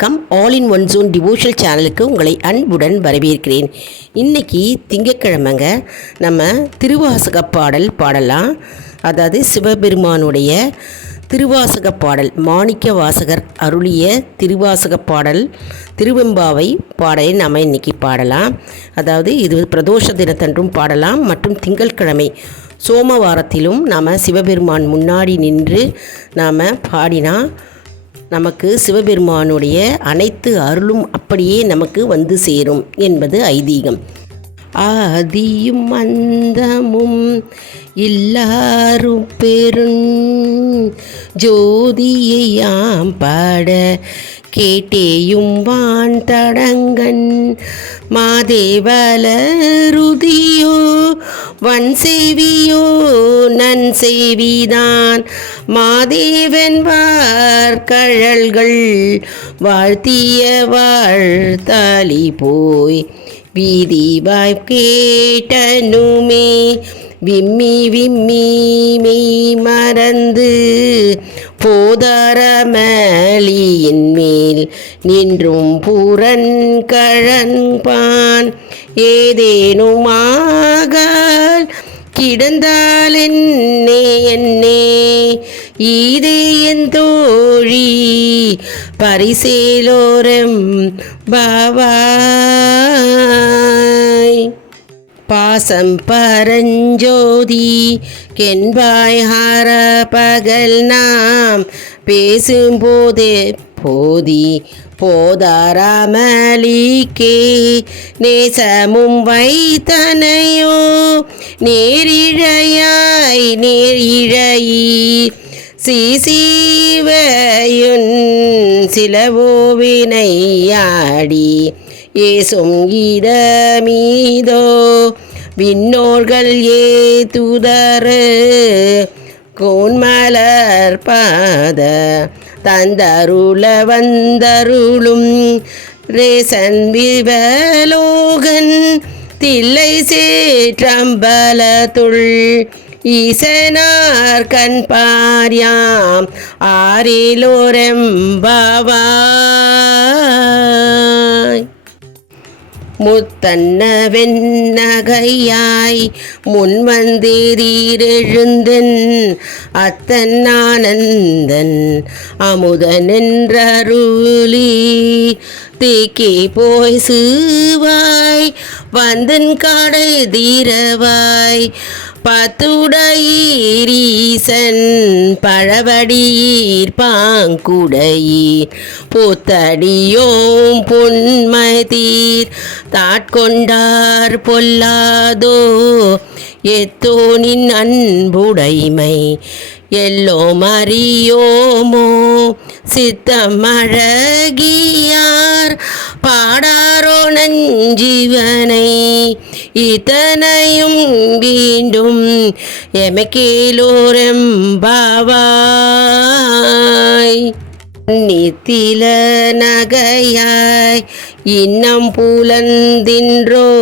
Come all in one zone devotional சேனலுக்கு உங்களை அன்புடன் வரவேற்கிறேன். இன்னைக்கு திங்கக்கிழமைங்க நம்ம திருவாசக பாடல் பாடலாம். அதாவது சிவபெருமானுடைய திருவாசக பாடல் மாணிக்க வாசகர் அருளிய திருவாசக பாடல் திருவெம்பாவை பாடலை நாம் இன்னைக்கு பாடலாம். அதாவது இது பிரதோஷ தினத்தன்றும் பாடலாம். மற்றும் திங்கட்கிழமை சோமவாரத்திலும் நாம் சிவபெருமான் முன்னாடி நின்று நாம் பாடினா நமக்கு சிவபெருமானுடைய அனைத்து அருளும் அப்படியே நமக்கு வந்து சேரும் என்பது ஐதீகம். ஆதியும் அந்தமும் எல்லாரும் பெருஞ் ஜோதியாம் பாட கேட்டேயும் வான் தடங்கன் மாதேவலருதியோ வன் செய்வியோ நன் செய்விதான். மாதேவன் வார்கழல்கள் வாழ்த்திய வாழ்த்தாலி போய் வீதி வாய் கேட்டனுமே. விம்மி விம்மி மெய் மறந்து போதாரமலியின் மேல் நின்றும் பூரன் கழன்பான். ஏதேனுமாக கிடந்தால் என்னே என்னே. ஈதே என் தோழி பரிசேலோரம் பாவாய். பாசம் பரஞ்சோதி கென்பாய் ஹார பகல் நாம். பேசும்போதே போதி போதாராமலிக்கே நேசமும் வைத்தனையோ நேரிழையாய் நேரிழையீர் சீசீவையுன் சிலவோவினையாடி ஏசும் இடமீதோ விண்ணோர்கள் ஏதுதரு கோன்மலர் பாத தந்தருள வந்தருளும் ரேசன் விவலோகன் தில்லை சேற்றம்பலத்துள் ஈசனார் கண் பாரியாம் ஆரிலோரெம்பாவாய் முத்தன்ன வெண்ணகையாய் முன்வந்தேரீரெழுந்தன் அத்தன் ஆனந்தன் அமுதன் என்றருளி போய் சீவாய் வந்தன் காடை தீரவாய். பத்துடையீரீசன் பழவடியீர் பாங்குடையீர். பூத்தடியோம் பொன்மதீர் தாட்கொண்டார் பொல்லாதோ எத்தோனின் அன்புடைமை. எல்லோம் அறியோமோ சித்தமழகியார் பாடாரோ நஞ்சிவனை இத்தனையும் மீண்டும் எமக்கேலோரெம்பாவாய். நித்தில நகையாய் இன்னம் புலந்தின்றோ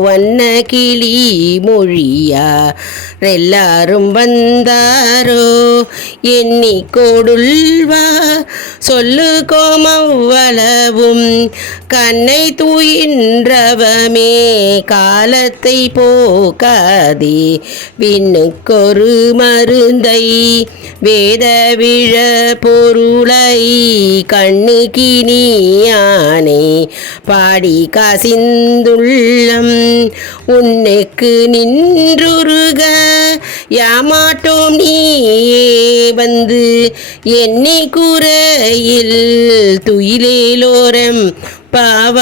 வண்ண கிளி மொழியா எல்லாரும் வந்தாரோ? எண்ணி கொடுள்வா? சொல்லு கோமவ்வளவும். கண்ணை தூயின்றவமே காலத்தை போக்காதே. விண்ணுக்கொரு மருந்தை வேத விழ பொருளை கண்ணு கினியானே பாடி காசிந்துள்ளம். உன்னுக்கு நின்றுருக ஏமாட்டோம் நீயே வந்து என்னை கூரையில் துயிலேலோரம் பாவாய்.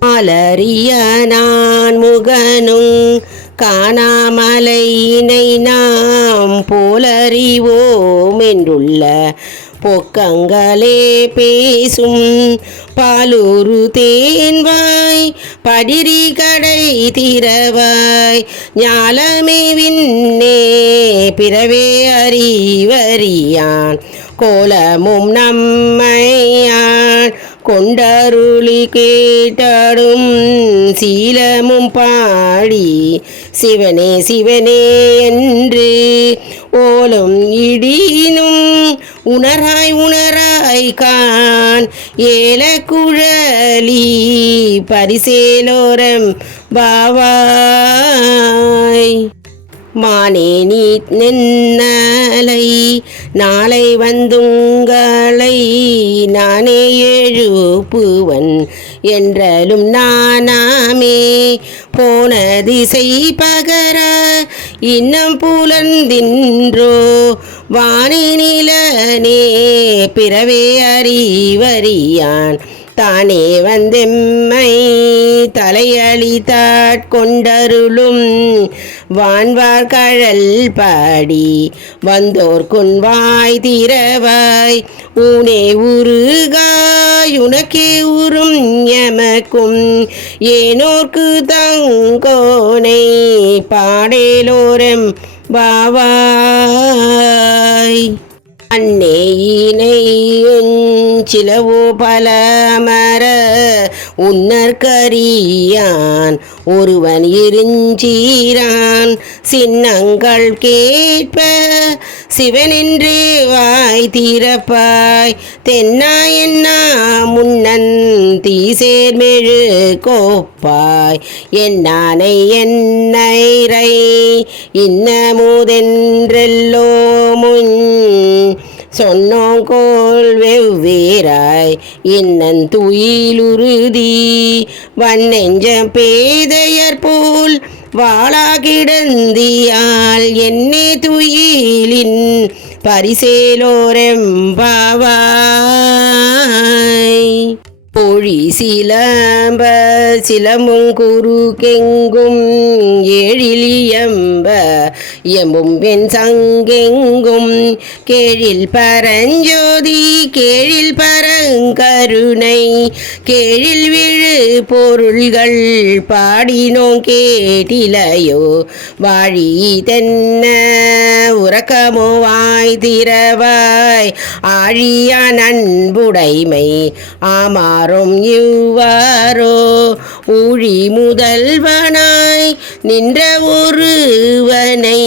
மலரிய நான் முகனும் காணாமலையினை நாம் போலறிவோம் என்றுள்ள பொக்கங்களே பேசும் பாலூரு தேன்வாய் படிரி கடை திறவாய் ஞாலமே விண்ணே பிறவே அறிவறியான். கோலமும் நம்மையான் கொண்டருளி கேட்டாடும் சீலமும் பாடி சிவனே சிவனே என்று ஓலும் இடினும் உணராய் உணராய் கான் ஏல குழலி பரிசேலோரம் பாவாய் மானே நீ நின்னலை நாளை வந்துங்களை நானே எழுப்புவன். என்றலும் நானாமே போன திசை பகர இன்னம் புலந்தின்றோ வானினிலனே பிறவே அறிவறியான். தானே வந்தெம்மை தலையளித்தாட்கொண்டருளும் வான்வார் கழல் பாடி வந்தோர் குன்வாய் திரவாய். ஊனே உருகாய் உனக்கே உறும் எமக்கும். ஏனோர்க்கு தங்கோனை பாடேலோரம் பாவாய் அன்னேயினையுஞ்சிலவோ பலமர உன்னற்கரியான் ஒருவன் இருஞ்சீரான் சின்னங்கள் கேட்ப சிவனின்றே வாய் தீரப்பாய் தென்னாயன்னா முன்னன் தீசேர்மெழு கோப்பாய். என்னானை என்னைரை இன்னமுதென்றெல்லோ முன் சொன்னோங்கோல் வெவ்வேறாய். இன்னன் துயிலுறுதி வன்னெஞ்ச பேதையர் போல் வாழா கிடந்தியால் என்னே துயிலின் பரிசேலோரெம்பாவாய் பொழி சிலம்ப சிலமுங்குரு கெங்கும் ஏழிலியம்ப எம்பும் பெண் சங்கெங்கும். கேழில் பரஞ்சோதி கேழில் பரங்கருணை கேழில் விழு பொருள்கள் பாடினோம் கேட்டிலையோ. வாழி தென்ன உறக்கமோ வாய் திறவாய் நண்புடைமை அன்புடைமை ஆமாறும் இவ்வாறோ ஊழி முதல்வனாய் நின்ற ஒருவனை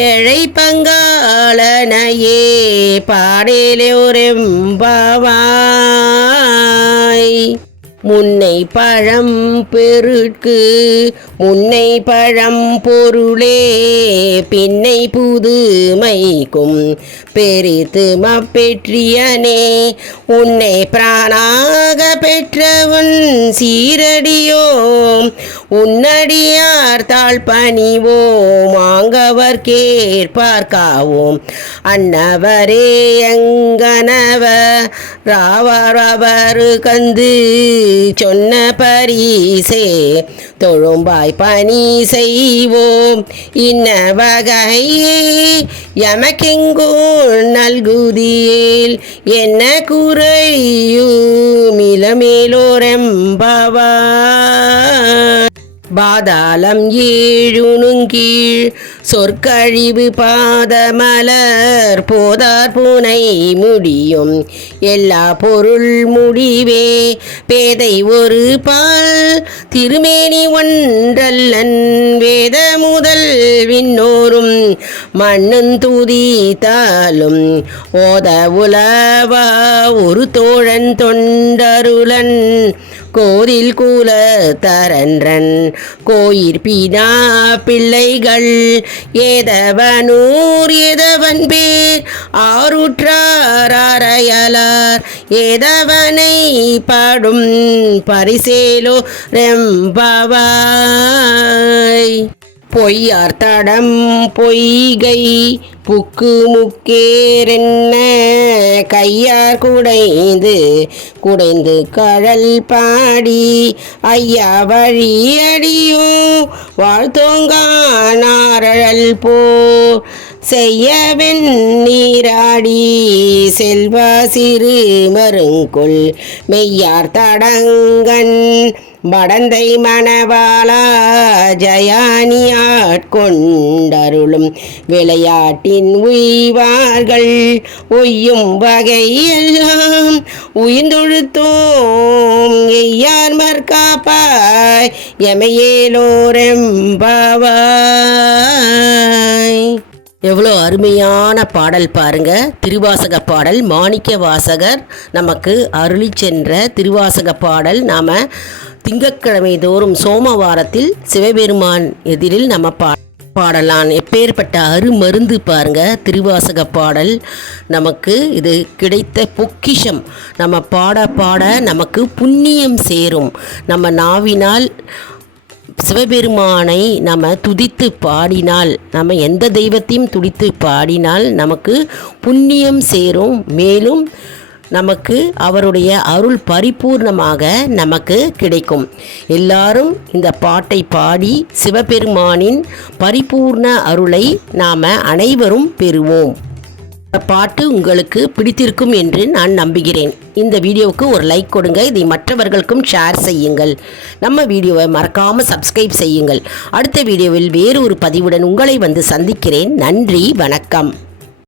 ஏழை பங்காளனையே பாடேலோரெம்பாவாய் முன்னை பழம் பெருக்கு முன்னை பழம் பொருளே பின்னை புதுமைக்கும் பெரித்து மப்பெற்றியனே. உன்னை பிராணாக பெற்றவன் சீரடியோ உன்னடியார் தாழ் பணிவோம் ஆங்கவர் கேட்பார்க்காவோம் அன்னவரே எங்கனவ ராவரவர் கந்து சொன்ன பரிசே தொழும்பாய் பணி செய்வோம். இன்ன வகையே எமக்கெங்கோள் நல்குதியேல் என்ன குறையும் இளமேலோரெம்பவா பாதாளம் ஏழுனுங்கீழ் சொற்கழிவு பாதமலர் போதார் பூனை முடியும். எல்லா பொருள் முடிவே பேதை ஒரு பால் திருமேனி ஒன்றல்லன் வேத முதல் விண்ணோரும். மண்ணும் துதித்தாலும் ஓத உலவா ஒரு தோழன் தொண்டருளன். கோரில் கூல தரன்றன். கோயிற்பினா பிள்ளைகள் ஏதவனூர் ஏதவன் பேர் ஆருற்றாரையலார் ஏதவனை பாடும் பரிசேலோ ரெம்பவாய் பொய்யார் தடம் பொய்கை புக்கு முக்கேரென்ன கையார் குடைந்து குடைந்து கழல் பாடி ஐயா வழி வாழ்த்தோங்கானாரழல் போ செய்யவென் நீராடி செல்வா சிறு மருங்கொள் மெய்யார் தடங்கன் மடந்தை மணவாளா ஜயானியாட்கொண்டருளும். விளையாட்டின் உய்வார்கள் ஒய்யும் வகையெல்லாம். உயிர்ந்தொழுத்தோம் எய்யார் மற்காப்பாய் எமையேலோரெம்பாவாய். எவ்வளோ அருமையான பாடல் பாருங்க. திருவாசக பாடல் மாணிக்க வாசகர் நமக்கு அருளி சென்ற திருவாசக பாடல். நாம் திங்கட்கிழமை தோறும் சோமவாரத்தில் சிவபெருமான் எதிரில் நம்ம பா பாடலாம். எப்பேற்பட்ட அருமருந்து பாருங்க. திருவாசக பாடல் நமக்கு இது கிடைத்த பொக்கிஷம். நம்ம பாட பாட நமக்கு புண்ணியம் சேரும். நம்ம நாவினால் சிவபெருமானை நம்ம துதித்து பாடினால் நம்ம எந்த தெய்வத்தையும் துடித்து பாடினால் நமக்கு புண்ணியம் சேரும். மேலும் நமக்கு அவருடைய அருள் பரிபூர்ணமாக நமக்கு கிடைக்கும். எல்லாரும் இந்த பாட்டை பாடி சிவபெருமானின் பரிபூர்ண அருளை நாம் அனைவரும் பெறுவோம். பாட்டு உங்களுக்கு பிடித்திருக்கும் என்று நான் நம்புகிறேன். இந்த வீடியோவுக்கு ஒரு லைக் கொடுங்க. இதை மற்றவர்களுக்கும் ஷேர் செய்யுங்கள். நம்ம வீடியோவை மறக்காமல் சப்ஸ்கிரைப் செய்யுங்கள். அடுத்த வீடியோவில் வேறு ஒரு பதிவுடன் உங்களை வந்து சந்திக்கிறேன். நன்றி வணக்கம்.